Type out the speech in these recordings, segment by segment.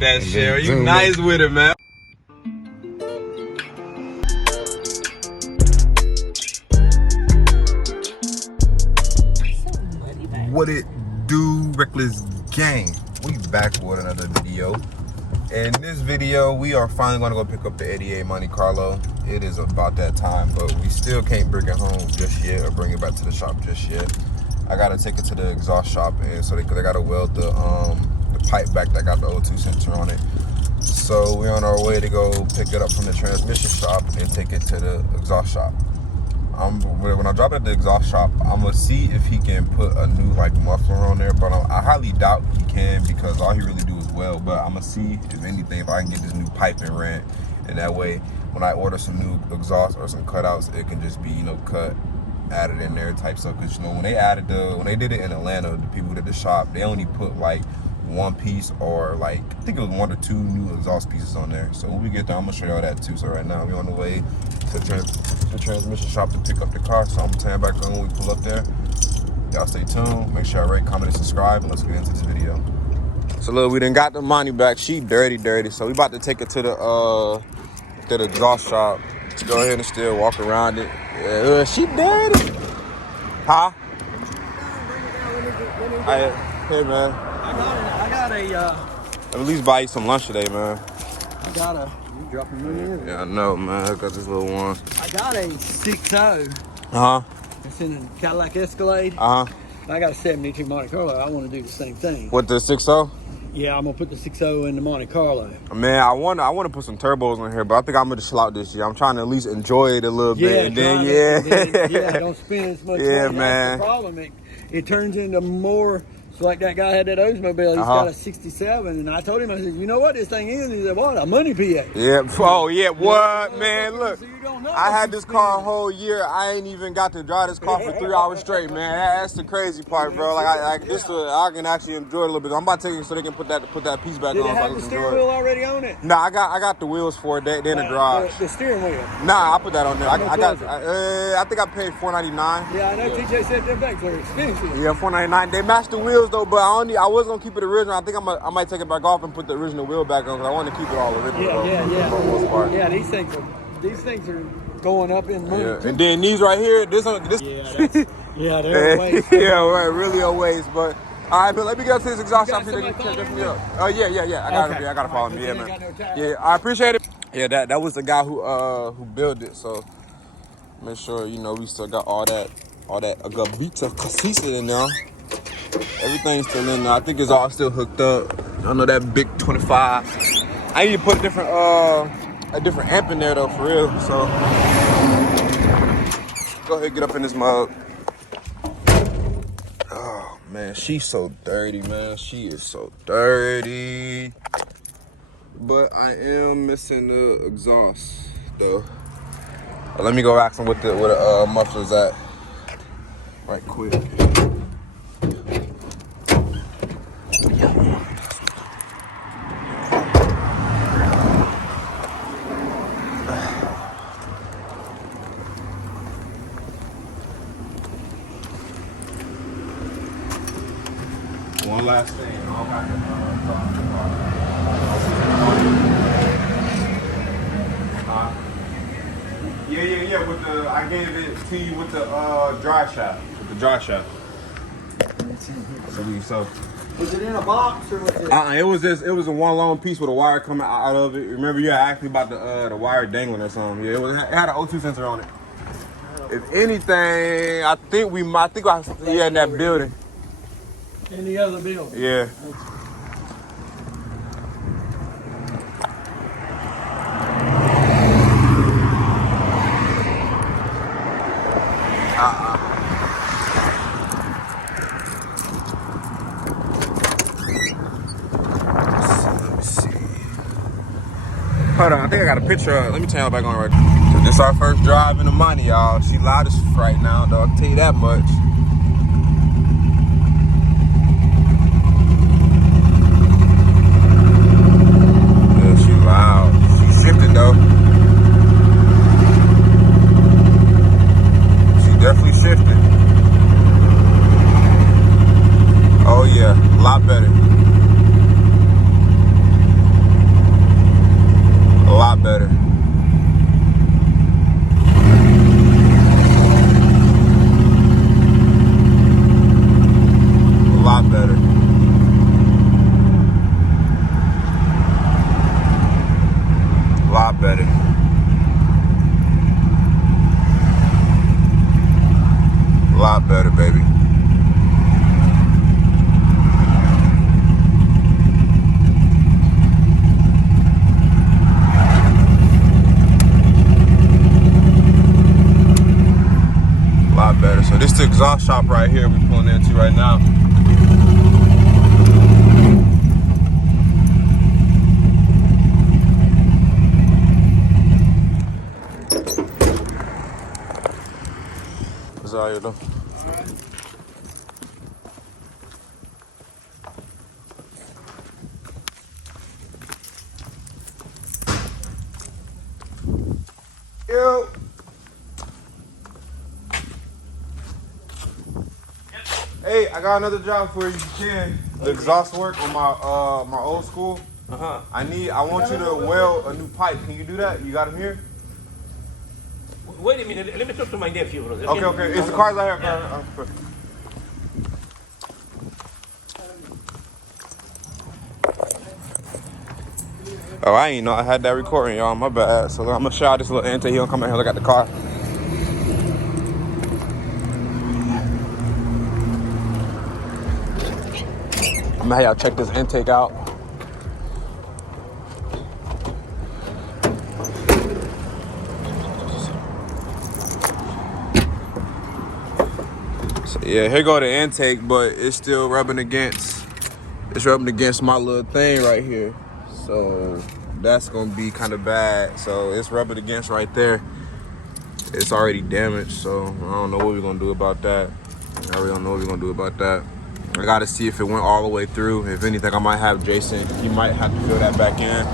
like that shit. You nice with it, man. What it do, Reckless Gang? We back with another video. In this video, we are finally gonna go pick up the 88 Monte Carlo. It is about that time, but we still can't bring it home just yet or bring it back to the shop just yet. I gotta take it to the exhaust shop, and so they gotta weld the pipe back that got the O2 sensor on it. So we're on our way to go pick it up from the transmission shop and take it to the exhaust shop. When I drop it at the exhaust shop, I'm gonna see if he can put a new muffler on there, but I highly doubt he can because all he really do is weld. But I'm gonna see if anything, if I can get this new piping ran, and that way when I order some new exhaust or some cutouts, it can just be cut, added in there type stuff. Because when they did it in Atlanta, the people who did the shop, they only put one piece or I think it was 1 or 2 new exhaust pieces on there. So when we get there, I'm gonna show y'all that too. So right now we're on the way to the transmission shop to pick up the car. So I'm gonna turn back on when we pull up there. Y'all stay tuned. Make sure y'all rate, comment, and subscribe, and let's get into this video. So look, we done got the money back. She dirty. So we about to take it to the exhaust shop. Let's go ahead and still walk around it. Yeah, she dirty. Huh? Hey man. I got a at least buy you some lunch today, man. you dropping me in? Yeah, I know, man. I got this little one. I got a 6.0. Uh-huh. It's in a Cadillac Escalade. Uh-huh. I got a 72 Monte Carlo. I want to do the same thing. What, the 6.0? Yeah, I'm gonna put the 6.0 in the Monte Carlo. Man, I want to put some turbos in here, but I think I'm gonna just slout this year. I'm trying to at least enjoy it a little bit, and then don't spend as much. Yeah, money. man. That's the problem. It turns into more. It's like that guy had that Oldsmobile. He's got a 67, and I told him, I said, you know what this thing is? He said, what? A money PA. Yeah. Oh yeah. What, man? Look, so you don't know I had this car a whole year. I ain't even got to drive this car for 3 hours straight, man. That's the crazy part, bro. I can actually enjoy it a little bit. I'm about to take it so they can put that piece back Did on. it have the steering wheel already on it? Nah, I got the wheels for it. They're in the garage. The steering wheel. Nah, I put that on there. I think I paid $4.99. Yeah, I know. TJ said them bags are expensive. Yeah, $4.99. They matched the wheels though, but I was gonna keep it original. I think I might take it back off and put the original wheel back on because I want to keep it all original. Yeah. For the most part. Yeah, these things are going up in money. Yeah. And then these right here, this. Yeah, they're a waste. Yeah, right, really a waste. But all right, but let me get to this exhaust shop so they can check me up. Oh yeah. I gotta follow me. Yeah, man. Yeah, I appreciate it. Yeah, that was the guy who built it. So make sure we still got all that agavita casisa in there. Everything's still in there. I think it's all still hooked up. I know that big 25. I need to put a different amp in there though, for real. So go ahead, get up in this mug. Oh man, she's so dirty, man. She is so dirty. But I am missing the exhaust though. Let me go ask them where the muffler's at. Right quick. One last thing. Yeah. I gave it to you with the dry shaft. With the dry shaft. So. Was it in a box or was it? It was a one long piece with a wire coming out of it. Remember, you asked me about the wire dangling or something. Yeah, it had an O2 sensor on it. If anything, I think in that building. In the other building. Yeah. Let me see. Hold on, I think I got a picture of it. Let me turn y'all back on right now. So this our first drive in the money, y'all. She loud as right now, though. I can tell you that much. Yeah, she loud. She shifted though. She definitely shifted. Oh yeah, a lot better. the exhaust shop right here we're pulling into right now. What's all you doing? Yo. Hey, I got another job for you if you can. The exhaust work on my old school. I want you to weld a new pipe. Can you do that? You got him here? Wait a minute, let me talk to my nephew, brother. Okay. It's the car's right here. Oh, I ain't know I had that recording, y'all. My bad. So I'm gonna show y'all this little intake. He gonna come in here and look at the car. I'm gonna have y'all check this intake out. So yeah, here go the intake, but it's still rubbing against. It's rubbing against my little thing right here. So that's gonna be kind of bad. So it's rubbing against right there. It's already damaged, so I don't know what we're gonna do about that. I really don't know what we're gonna do about that. I gotta see if it went all the way through. If anything, I might have Jason. He might have to fill that back in.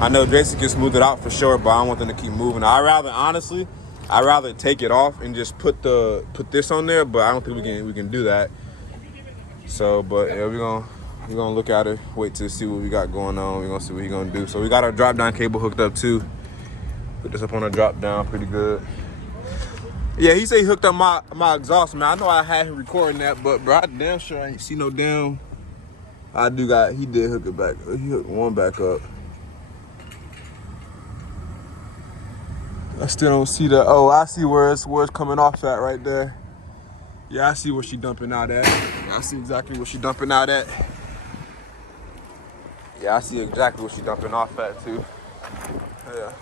I know Jason can smooth it out for sure, but I don't want them to keep moving. Honestly, I'd rather take it off and just put this on there, but I don't think we can do that. So, but yeah, we're gonna look at it, wait to see what we got going on. We're gonna see what he's gonna do. So we got our drop down cable hooked up too. Put this up on a drop down pretty good. Yeah, he said he hooked up my exhaust, man. I know I had him recording that, but bro, I damn sure I ain't see no damn. He did hook it back. He hooked one back up. I still don't see the, oh, I see where it's coming off at right there. Yeah, I see where she dumping out at. I see exactly where she dumping out at. Yeah, I see exactly what she dumping off at too. Yeah.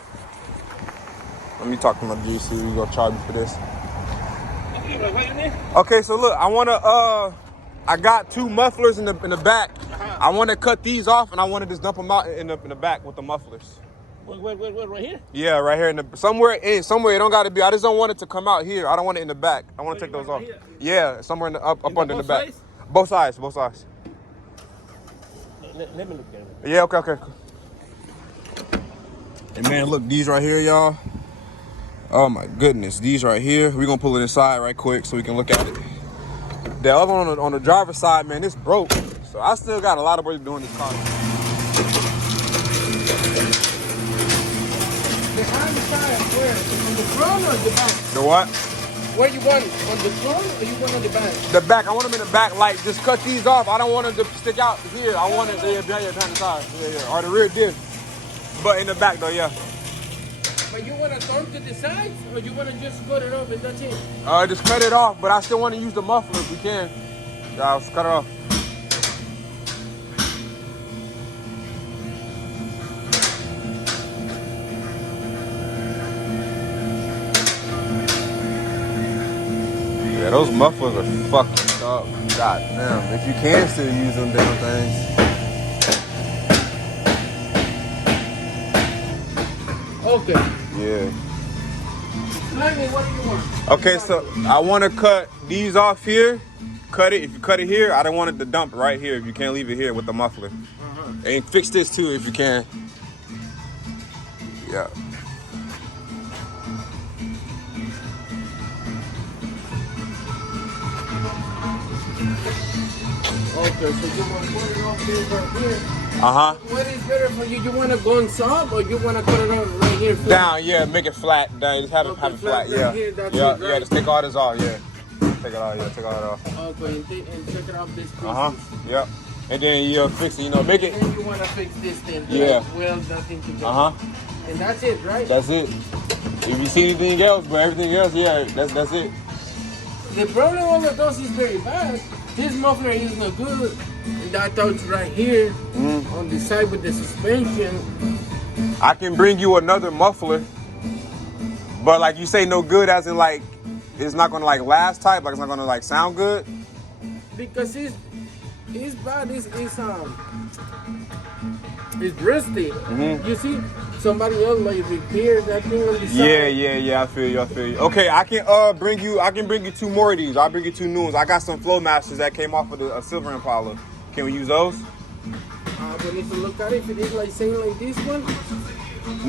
Let me talk to my GC. He's gonna charge me for this. Okay, so look, I got two mufflers in the back. I want to cut these off, and I want to just dump them out in the back with the mufflers. Where, right here? Yeah, right here in the somewhere. It don't got to be. I just don't want it to come out here. I don't want it in the back. I want to take those off. Right, yeah, somewhere in the up under the back. Sides? Both sides. Let me look at it. Yeah, okay. And man, look, these right here, y'all. Oh my goodness, these right here. We're gonna pull it inside right quick so we can look at it. The other one on the driver's side, man, it's broke. So I still got a lot of work to do in this car. Behind the tire, where? On the front or the back? The what? Where you want? On the front or you want on the back? The back. I want them in the back. Like, just cut these off. I don't want them to stick out here. I want it behind the tire. Yeah. Or the rear did. But in the back, though, yeah. But you want to turn to the sides or you want to just cut it off and that's it? Just cut it off, but I still want to use the muffler if we can. Yeah, let's cut it off. Yeah, those mufflers are fucked up. God damn. If you can still use them damn things. Okay. Yeah. Tell me, what do you want? Okay, so I want to cut these off here. Cut it. If you cut it here, I don't want it to dump right here. If you can't leave it here with the muffler. And fix this too if you can. Yeah. Okay, so you want to put it off here right here? Uh-huh. What is better for you? You want to go on top or you want to cut it off right here? Flat? Down, yeah, make it flat. Down, just have it flat, yeah. Right here, that's yeah, it, right? yeah, just take all this off, yeah. Take it all, yeah, take all that off. Okay, and take it off this piece. Yep. And then you'll fix it, make it. And then you want to fix this thing. Yeah. Like, well, nothing together. And that's it, right? That's it. If you see anything else, but everything else, yeah, that's it. The problem of those is very bad. This muffler is not good. That touch right here on the side with the suspension. I can bring you another muffler, but like you say, no good as in like it's not gonna like last type, like it's not gonna like sound good? Because it's bad. It's rusty. You see, somebody else like repaired that thing on the side. Yeah. I feel you. Okay, I can bring you 2 more of these. I'll bring you 2 new ones. I got some Flow Masters that came off of the Silver Impala. Can we use those? We need to look at it. If it is like saying like this one.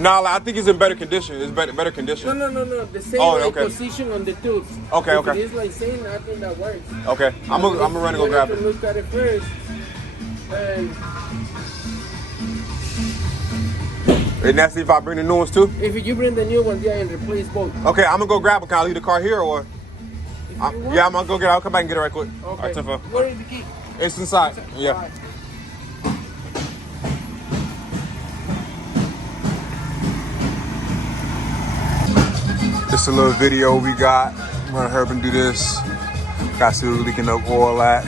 Nah, like, I think it's in better condition. It's better condition. No. The same position on the tooth. Okay. If it is like saying, I think that works. Okay, I'm gonna run and go grab it. Look at it first. And that's if I bring the new ones too? If you bring the new ones, yeah, and replace both. Okay, I'm gonna go grab them. Can I leave the car here or? Yeah, I'm gonna go get it. I'll come back and get it right quick. Okay. All right, Tifa. Where is the key? It's inside. Yeah. Right. Just a little video we got. I'm gonna hurry up and do this. Got to see where we're leaking up oil at.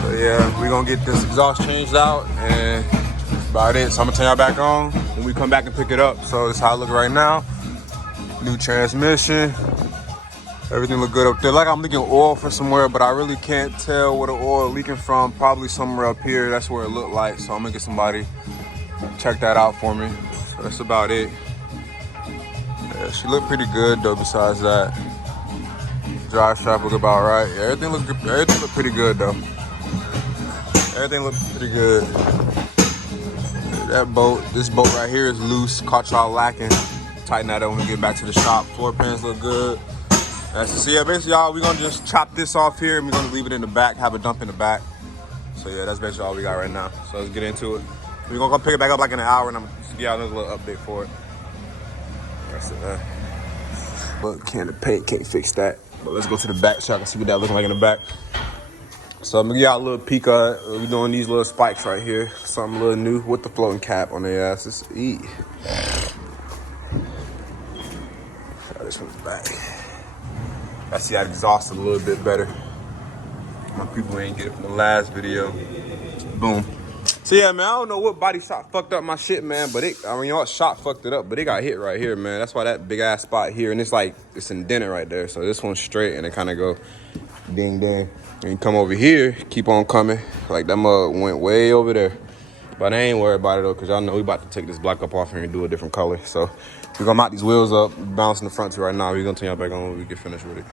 So yeah, we're gonna get this exhaust changed out and that's about it. So I'm gonna turn y'all back on when we come back and pick it up. So this is how it look right now. New transmission. Everything look good up there. Like I'm leaking oil from somewhere, but I really can't tell where the oil leaking from. Probably somewhere up here. That's where it looked like. So I'm gonna get somebody check that out for me. So that's about it. Yeah, she looked pretty good though. Besides that, drive strap look about right. Yeah, everything looked pretty good though. Everything looked pretty good. This bolt right here is loose. Caught y'all lacking. Tighten that up when we get back to the shop. Floor pans look good. So yeah, basically y'all, we're gonna just chop this off here and we're gonna leave it in the back, have a dump in the back. So yeah, that's basically all we got right now. So let's get into it. We're gonna go pick it back up like in an hour and I'm gonna give y'all another little update for it. That's it, man. But can the paint can't fix that. But let's go to the back so I can see what that looking like in the back. So I'm gonna give y'all a little peek of it. We're doing these little spikes right here. Something a little new with the floating cap on their asses. Try this from the back. I see I exhausted a little bit better. My people ain't get it from the last video. Boom. So yeah, man, I don't know what body shot fucked up my shit, man, but shot fucked it up, but it got hit right here, man. That's why that big ass spot here, and it's indented right there. So this one's straight and it kind of go ding ding. And you come over here, keep on coming. Like that mug went way over there. But I ain't worried about it though, cause y'all know we about to take this black up off here and do a different color. So we're gonna mount these wheels up, bouncing the front two right now. We're gonna turn y'all back on when we get finished with it.